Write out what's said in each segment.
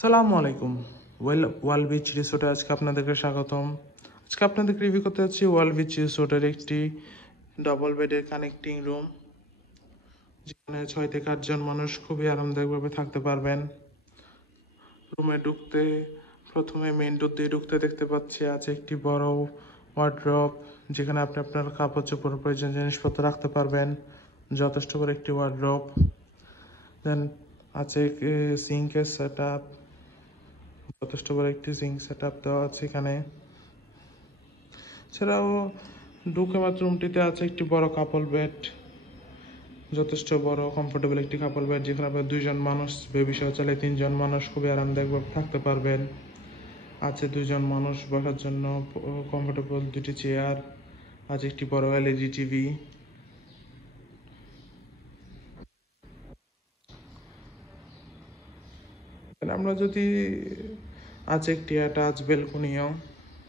সালামু আলাইকুম। ওয়াল বিচ রিসোর্টে আজকে আপনাদেরকে স্বাগতম। আজকে আপনাদেরকে রিভিউ করতে যাচ্ছি ওয়াল বিচ রিসোর্টের একটি ডবল বেডের কানেক্টিং রুম, যেখানে 6 থেকে 8 জন মানুষ খুবই আরামদায়কভাবে থাকতে পারবেন। রুমে ঢুকতে প্রথমে মেইন ডোর দিয়ে ঢুকতে দেখতে পাচ্ছি আছে একটি বড় ওয়ার্ড্রপ, যেখানে আপনি আপনার কাপড় চোপড় প্রয়োজনীয় জিনিসপত্র রাখতে পারবেন। যথেষ্ট বড় একটি ওয়ার্ড্রপ। দেন আছে সিঙ্কের সেট আপ, যথেষ্ট বড় একটি সিঙ্ক সেট আপ দেওয়া আছে এখানে। এছাড়াও ঢুকে মাত্র রুমটিতে আছে একটি বড় কাপল বেড, যথেষ্ট বড় কমফোর্টেবল একটি কাপল বেড, যেখানে আপনার 2 জন মানুষ বেবি সহ চলে 3 জন মানুষ খুবই আরামদায়কভাবে থাকতে পারবেন। আছে 2 জন মানুষ বসার জন্য কমফোর্টেবল 2টি চেয়ার, আছে একটি বড় এলইডি টিভি। আমরা যদি আছে একটি অ্যাটাচ বেলকনিও,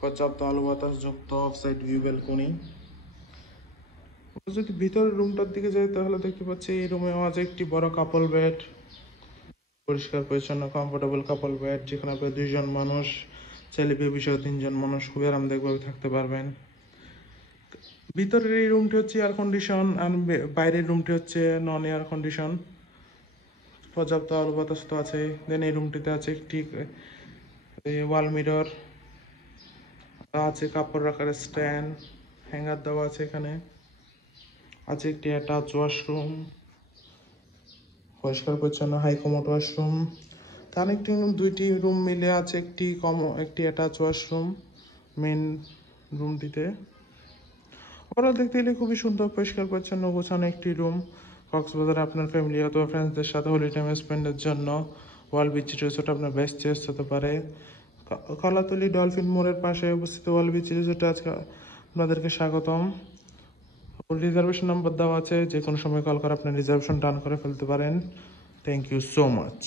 পর্যাপ্ত আলো বাতাস যুক্ত অফসাইড ভিউ বেলকনি। যদি ভিতরের রুমটার দিকে যাই তাহলে দেখতে পাচ্ছি এই রুমেও আছে একটি বড় কাপল বেড, পরিষ্কার পরিচ্ছন্ন কমফোর্টেবল কাপল বেড, যেখানে আপনার 2 জন মানুষ চাইলে বেবি সহ 3 জন মানুষ খুবই আরামদায়কভাবে থাকতে পারবেন। ভিতরের এই রুমটি হচ্ছে এয়ার কন্ডিশন আর বাইরের রুমটি হচ্ছে নন এয়ার কন্ডিশন। পর্যাপ্ত আলো বাতাস তো আছে। দেন এই রুমটিতে আছে একটি ওয়াল মিরর, আছে কাপড় রাখার স্ট্যান্ড, হ্যাঙ্গার দেওয়া আছে এখানে। আছে একটি অ্যাটাচ ওয়াশরুম, পরিষ্কার পরিচ্ছন্ন high commode washroom. Connecting room 2টি রুম মিলে আছে একটি অ্যাটাচ ওয়াশরুম মেন রুমটিতে। ওরা দেখতে গেলে খুবই সুন্দর, পরিষ্কার পরিচ্ছন্ন গোছানো একটি রুম। কক্সবাজারে আপনার ফ্যামিলি অথবা ফ্রেন্ডসদের সাথে হোলি টাইম স্পেন্ডের জন্য ওয়াল বিচ রিসোর্ট আপনার বেস্ট চয়েস হতে পারে। কলাতলি ডলফিন মোড়ের পাশে অবস্থিত ওয়াল বিচ রিসোর্টে আজকে আপনাদেরকে স্বাগতম। রিজার্ভেশন নাম্বার দেওয়া আছে, যে কোনো সময় কল করে আপনি রিজার্ভেশন ডান করে ফেলতে পারেন। Thank you so much.